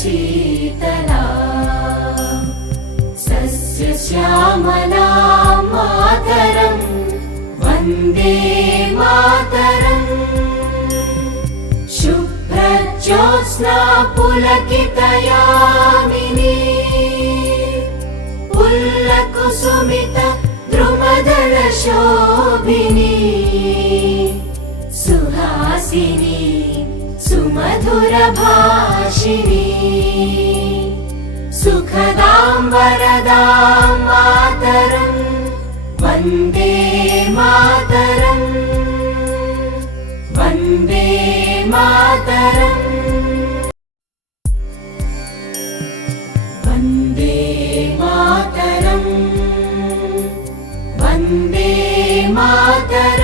शीतला सस्यश्यामला मातरम् वन्दे मातरम् शुभ्रज्योत्स्ना पुलकितयामिनी पुल्लकुसुमित द्रुमदलशोभिनी सुहासिनी सुमधुरभाषिणी सुखदां वरदां मातरम् वन्दे मातरम् वन्दे मातरम् वन्दे मातरम् वन्दे मातरम्।